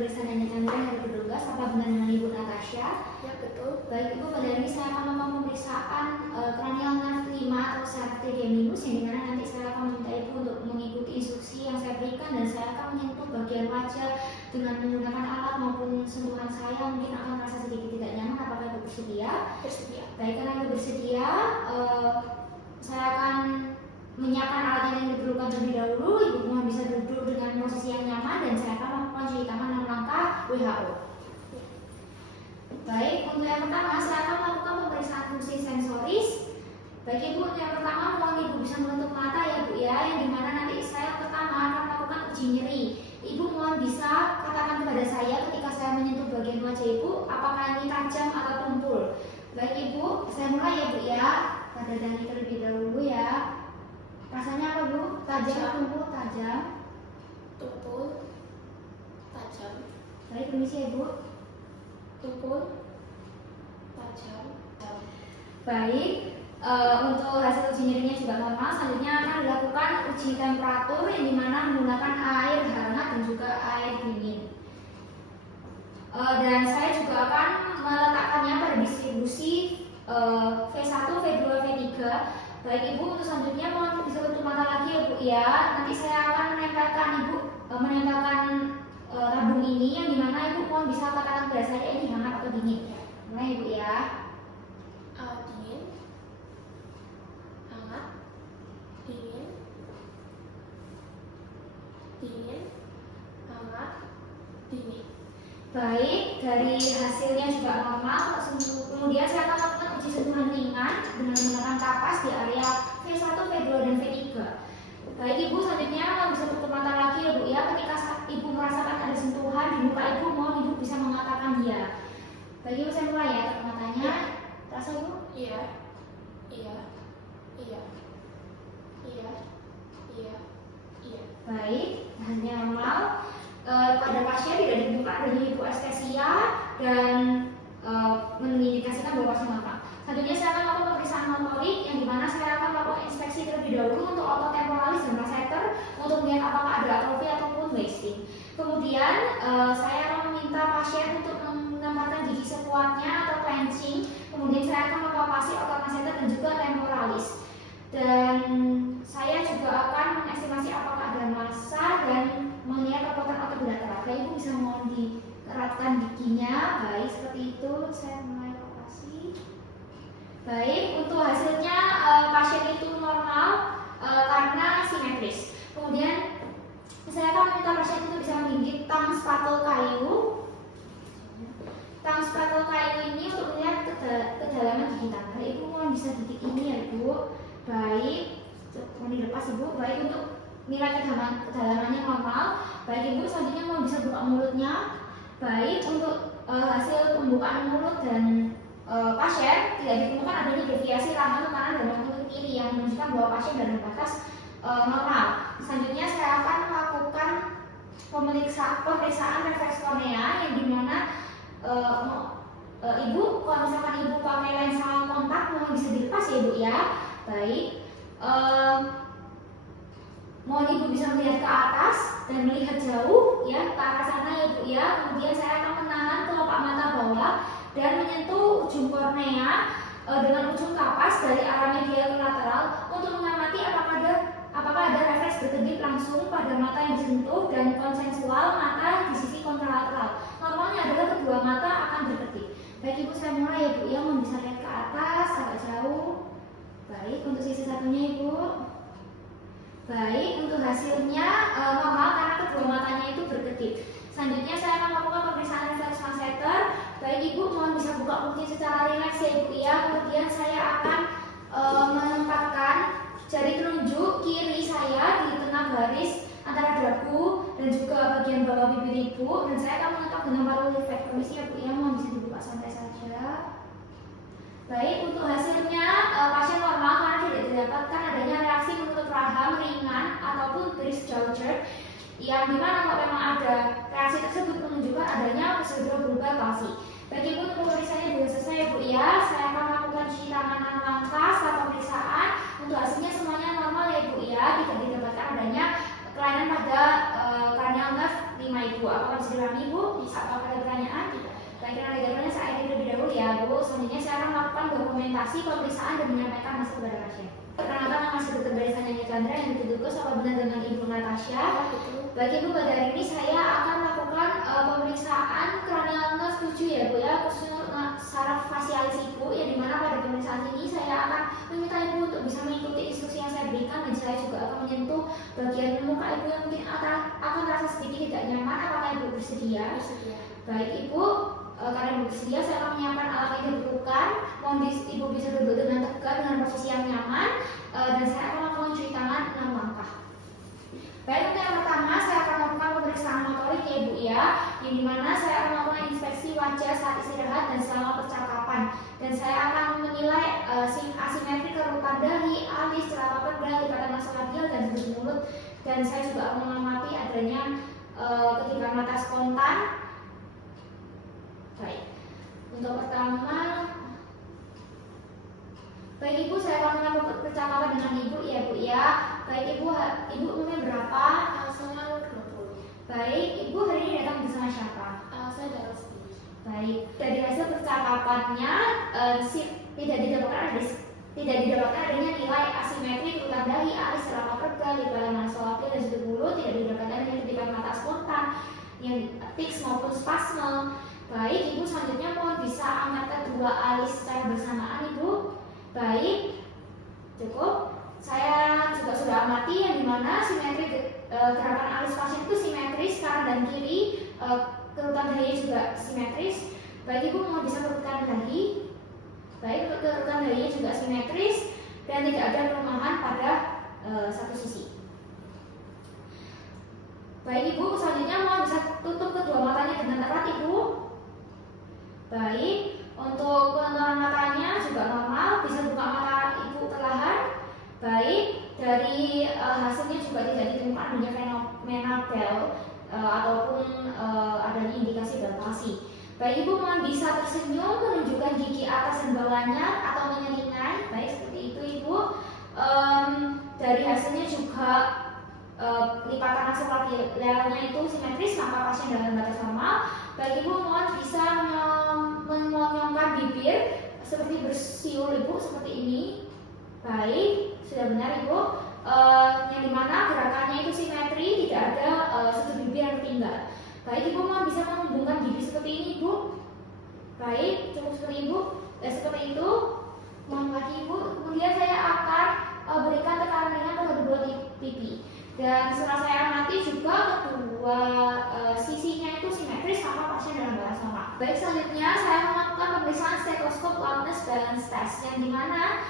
pemeriksaan yang kami hari bertugas. Apa benar dengan Ibu Natasha? Ya, betul. Baik Ibu, pada hari ini saya akan melakukan pemeriksaan cranial nerve 5 atau syarafteria minus, yang dimana nanti saya akan meminta Ibu untuk mengikuti instruksi yang saya berikan, dan saya akan menyentuh bagian wajah dengan menggunakan alat maupun sentuhan saya mungkin akan terasa sedikit tidak nyaman. Apakah Ibu bersedia? Bersedia. Baik, karena Ibu bersedia, saya akan menyiapkan alat yang diperlukan terlebih dahulu. Ibu mohon bisa duduk dengan posisi yang nyaman, dan saya akan melakukan cuci tangan 6 langkah WHO. Baik, untuk yang pertama saya akan melakukan pemeriksaan fungsi sensoris. Baik Ibu, untuk yang pertama mohon Ibu bisa menutup mata ya Bu ya, yang dimana nanti saya pertama akan melakukan uji nyeri. Ibu mohon bisa katakan kepada saya ketika saya menyentuh bagian wajah Ibu, apakah ini tajam atau tumpul. Baik Ibu, saya mulai ya Bu ya. Pada dari terlebih dahulu ya. Rasanya apa Bu? Tajam, tumpul, tajam. Tumpul. Tajam. Baik, permisi ya Bu. Tumpul. Tajam. Baik, untuk hasil uji nyerinya juga normal. Selanjutnya akan dilakukan uji temperatur, yang dimana menggunakan air hangat dan juga air dingin. Dan saya juga akan meletakkannya pada distribusi V1, V2, V3. Baik Ibu, untuk selanjutnya mohon bisa tutup mata lagi ya Bu ya. Nanti saya akan menempelkan Ibu tabung ini, yang dimana Ibu mohon bisa katakan kepada saya ini hangat atau dingin. Mulai Ibu ya. Dingin. Hangat. Dingin. Dingin. Hangat. Dingin. Baik, dari hasilnya juga normal. Kemudian saya akan melakukan uji sentuhan ringan dengan menggunakan kapas di area V1, V2, dan V3. Baik Ibu, selanjutnya bisa tutup mata lagi ya Bu ya. Ketika Ibu merasakan ada sentuhan di muka Ibu, mohon Ibu bisa mengatakan ya. Baik Ibu, saya mulai ya, tutup matanya. Terasa Ibu? Iya. Iya. Iya. Iya. Iya. Iya. Baik, hasilnya normal. Pada pasien tidak ditemukan adanya hipoestesia dan mengindikasikan bahwa pasien matang. Selanjutnya saya akan melakukan pemeriksaan motorik, yang dimana saya akan melakukan inspeksi terlebih dahulu untuk otot temporalis dan masseter untuk melihat apakah ada atrofi ataupun wasting. Kemudian saya akan meminta pasien untuk menempatkan gigi sekuatnya atau clenching. Kemudian saya akan mempalpasi otot masseter dan juga temporalis. Dan saya juga akan mengestimasi apakah ada massa dan melihat kekuatan otot bilateral. Baik Ibu bisa mohon dikeratkan giginya. Baik, seperti itu. Saya mulai palpasi. Baik, untuk hasilnya pasien itu normal karena simetris. Kemudian saya akan meminta pasien itu bisa menggigit tang spatel kayu. Tang spatel kayu ini untuk melihat kedalaman gigitan. Baik Ibu mohon bisa gigit ini ya Ibu. Baik, mohon dilepas Ibu. Baik, untuk nilai kedalamannya normal. Baik Ibu, selanjutnya mohon bisa buka mulutnya. Baik, untuk hasil pembukaan mulut dan pasien tidak ditemukan adanya deviasi rahang ke kanan dan maupun ke kiri yang menunjukkan bahwa pasien dalam batas normal. Selanjutnya saya akan melakukan pemeriksaan refleks kornea, yang dimana Ibu, kalau misalkan Ibu pakai lensa kontak, mohon bisa dilepas ya Ibu ya. Baik, mohon Ibu bisa melihat ke atas dan melihat jauh ya, ke arah sana ya Bu ya. Kemudian saya akan menahan kelopak mata bawah dan menyentuh ujung kornea dengan ujung kapas dari arah medial ke lateral untuk mengamati apakah ada refleks berkedip langsung pada mata yang disentuh dan konsensual mata di sisi kontralateral. Normalnya adalah kedua mata akan berkedip. Baik Ibu, saya mulai ya Bu ya, mohon bisa lihat ke atas agak jauh. Baik, untuk sisi satunya Ibu. Baik, untuk hasilnya normal karena kedua matanya itu berkedip. Selanjutnya saya akan melakukan pemeriksaan refleks masseter. Baik Ibu, mohon bisa buka kunci secara rileks ya Ibu ya. Kemudian saya akan menempatkan jari telunjuk kiri saya di tengah garis antara dagu dan juga bagian bawah bibir Ibu, dan saya akan menetap dengan paru refleks. Permisi ya Bu ya, mohon bisa dibuka santai saja. Baik, untuk hasilnya pasien normal karena tidak didapatkan adanya reaksi menutup rahang ringan ataupun bridge jaw jerk, yang dimana kalau memang ada reaksi tersebut menunjukkan adanya pseudobulbar palsi. Baik Ibu, untuk pemeriksaannya sudah selesai ya Bu ya. Saya akan melakukan cuci tangan 6 langkah setelah pemeriksaan. Untuk hasilnya semuanya normal ya Bu ya, tidak didapatkan adanya kelainan pada cranial nerve 5 Ibu. Apakah bisa diulangi Ibu? Apakah ada pertanyaan? Tidak. Baik, karena ada jawabannya saya edit lebih dahulu ya Bu. Selanjutnya saya akan melakukan dokumentasi pemeriksaan dan menyampaikan hasil kepada pasien. Perkenalkan, nama saya Dr. Barisa Nyanyi Chandra yang ditugas apa benar dengan Ibu Natasha. Baik Ibu, pada hari ini saya akan melakukan pemeriksaan cranial nerve 7 ya Bu ya, khususnya saraf fasialis Ibu, yang dimana pada pemeriksaan ini saya akan meminta Ibu untuk bisa mengikuti instruksi yang saya berikan, dan saya juga akan menyentuh bagian muka Ibu yang mungkin akan terasa sedikit tidak nyaman. Apakah Ibu bersedia? Bersedia. Baik Ibu, karena Ibu bersedia, saya akan menyiapkan alat yang diperlukan. Mohon Ibu bisa duduk dengan tegak dengan posisi yang nyaman, dan saya akan melakukan cuci tangan 6 langkah. Baik, untuk yang pertama saya akan melakukan pemeriksaan motorik ya Ibu ya, yang dimana saya akan melakukan inspeksi wajah saat istirahat dan selama percakapan, dan saya akan menilai asimetri kerutan dahi, alis, celah pedal, lipatan nasolabial dan sudut mulut, dan saya juga akan mengamati adanya ketiban mata spontan. Baik, untuk pertama, baik Ibu, saya akan melakukan percakapan dengan Ibu ya Bu ya. Baik Ibu, Ibu umurnya berapa? Saya 20. Baik, Ibu hari ini datang bersama siapa? Saya datang sendiri. Baik, dari hasil percakapannya tidak didapatkan adanya nilai asimetri kerutan dahi, alis, celah pedal, lipatan nasolabial dan sudut mulut, tidak didapatkan adanya ketiban mata spontan yang tics maupun spasme. Baik Ibu, selanjutnya mohon bisa angkat kedua alis secara bersamaan Ibu. Baik, cukup. Saya juga sudah amati yang dimana simetri gerakan alis pasien itu simetris kanan dan kiri, kerutan dahinya juga simetris. Baik Ibu, mohon bisa kerutan dahi. Baik, kerutan dahinya juga simetris dan tidak ada kelemahan pada satu sisi. Baik Ibu, selanjutnya mohon bisa tutup kedua matanya dengan erat Ibu. Baik, untuk penontonan matanya juga normal, bisa buka mata Ibu perlahan. Baik, dari hasilnya juga tidak ditemukan adanya fenomena Bell ataupun adanya indikasi palpasi. Baik Ibu, mohon bisa tersenyum, menunjukkan gigi atas dan bawahnya atau menyeringai. Baik, seperti itu Ibu. Dari hasilnya juga lipatan nasolabialnya itu simetris, maka pasien dalam batas normal. Baik Ibu, mohon bisa menyongkan bibir seperti bersiul Ibu, seperti ini. Baik, sudah benar Ibu. Yang dimana gerakannya itu simetri, tidak ada sudut bibir yang tertinggal. Baik Ibu, mohon bisa menghubungkan gigi seperti ini Ibu. Baik, cukup seperti Ibu. Seperti itu. Mohon lagi Ibu. Kemudian saya akan berikan tekanan ringan pada kedua pipi. Dan setelah saya amati juga kedua sisinya itu simetris, maka pasien dalam batas normal. Baik, selanjutnya saya melakukan pemeriksaan stetoskop loudness balance test, yang dimana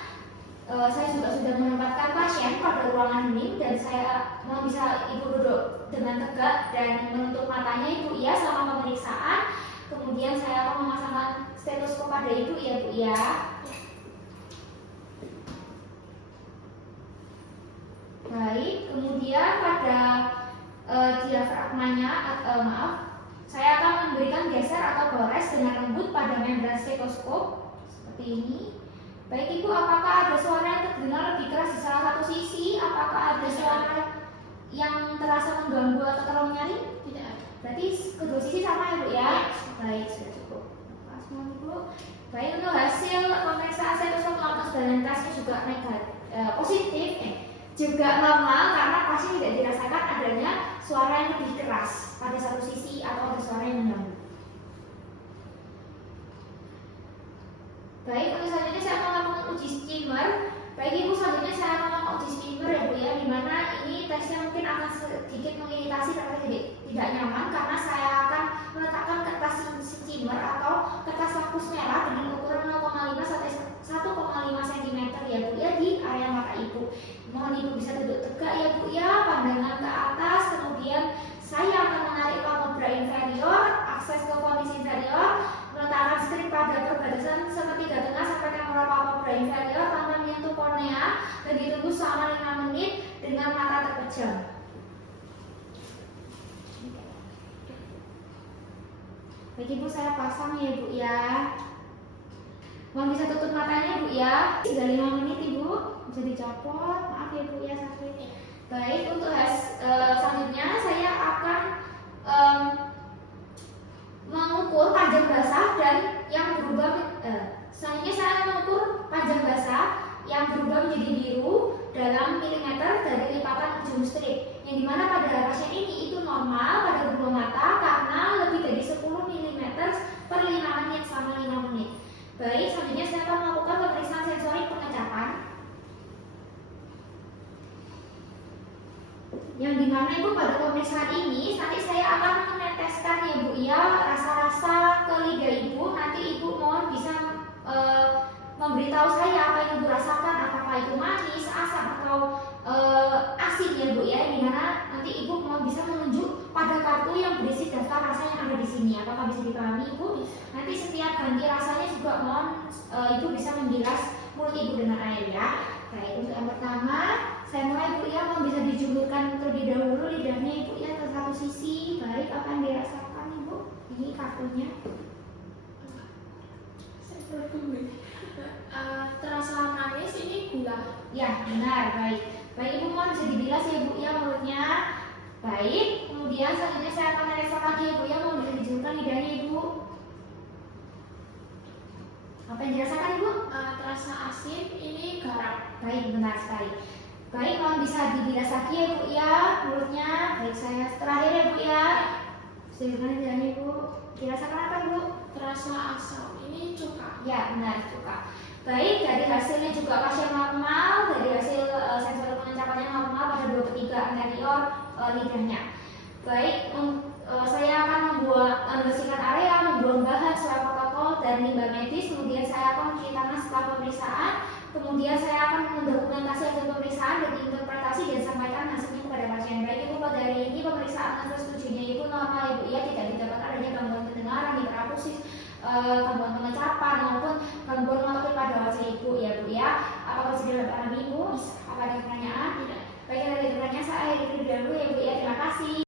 saya juga sudah menempatkan pasien pada ruangan hening, dan saya mau bisa Ibu duduk dengan tegak dan menutup matanya Ibu ya selama pemeriksaan. Kemudian saya akan memasangkan stetoskop pada Ibu ya Bu ya. Baik, kemudian pada diafragmanya, saya akan memberikan geser atau gores dengan lembut pada membran stetoskop seperti ini. Baik Ibu, apakah ada suara yang terdengar lebih keras di salah satu sisi? Apakah ada suara yang terasa mengganggu atau terlalu nyaring? Tidak ada. Berarti kedua sisi sama ya Bu ya? Baik, sudah cukup. Semua Ibu. Baik, untuk hasil pemeriksaan stetoskop loudness balance test juga positif, juga normal, karena pasien tidak dirasakan adanya suara yang lebih keras pada satu sisi atau ada suara yang mengganggu. Baik, untuk selanjutnya saya akan melakukan uji steamer. Baik Ibu, selanjutnya saya akan melakukan uji steamer ya Bu ya, dimana ini tesnya mungkin akan sedikit mengiritasi karena tidak nyaman, karena saya akan meletakkan kertas steamer atau kertas lapus merah dengan ukuran 0,5 sampai 1,5 cm ya Bu ya di area mata Ibu. Mohon Ibu bisa duduk tegak ya Bu ya, pandangan ke atas, kemudian saya akan menarik palmebra inferior, akses ke fonis inferior, meletakkan strip pada perbatasan sepertiga tengah sampai temporal palmebra inferior tanpa menyentuh kornea, dan ditunggu selama 5 menit dengan mata terpejam. Baik Ibu, saya pasang ya Bu ya. Mohon bisa tutup matanya Bu ya. Sudah 5 menit Ibu, bisa dicopot. Maaf ya Bu ya, sakit. Baik, untuk selanjutnya saya akan mengukur panjang basah dan yang berubah. Selanjutnya saya akan mengukur panjang basah yang berubah menjadi biru dalam milimeter dari lipatan ujung strip. Yang dimana pada pasien ini itu normal pada kedua mata karena lebih dari 10 mm per 5 menit selama 5 menit. Baik, selanjutnya saya akan melakukan pemeriksaan sensorik pengecapan. Yang dimana itu pada pemeriksaan ini nanti saya akan meneteskan ya Bu ya rasa-rasa ke lidah Ibu. Nanti Ibu mohon bisa memberitahu saya apa yang Ibu rasakan, apakah itu manis, asam atau asin ya Bu ya. Dimana nanti Ibu mohon bisa menunjuk pada kartu yang berisi daftar rasa yang ada di sini. Apakah bisa dipahami Ibu? Nanti setiap ganti rasanya juga mohon Ibu bisa membilas mulut Ibu dengan air ya. Baik, untuk yang pertama saya mulai Bu ya, mau bisa dijulurkan terlebih dahulu lidahnya Ibu ya ke satu sisi. Baik, apa yang dirasakan Ibu? Ini kartunya. Terasa manis, ini gula. Ya, benar, baik. Baik, Ibu mohon bisa dibilas ya Bu ya mulutnya. Baik, kemudian selanjutnya saya akan meriksa lagi ya Bu ya, mau bisa dijulurkan lidahnya Ibu. Apa yang dirasakan Ibu? Terasa asin, ini garam. Baik, benar sekali. Baik, mohon bisa dibilas lagi ya Bu ya mulutnya. Baik, saya terakhir ya Bu ya. Silakan lidahnya Ibu. Dirasakan apa Bu? Terasa asam, ini cuka. Ya, benar cuka. Baik, dari hasilnya juga pasien normal, dari hasil sensor pengencapannya normal pada 2/3 anterior lidahnya. Baik, saya akan membersihkan area, membuang bahan sesuai protokol dan limbah medis. Kemudian saya akan mencuci tangan setelah pemeriksaan. Kemudian saya akan mendokumentasi hasil pemeriksaan dan interpretasi dan sampaikan hasilnya kepada pasien. Baik Ibu, dari ini pemeriksaan atas tujuannya Ibu normal Ibu ya, tidak didapat adanya gangguan pendengaran, hiperakusis, gangguan pengecapan maupun gangguan motorik pada wajah Ibu ya Bu ya. Apakah sudah dapat Ibu? Apa ada pertanyaan?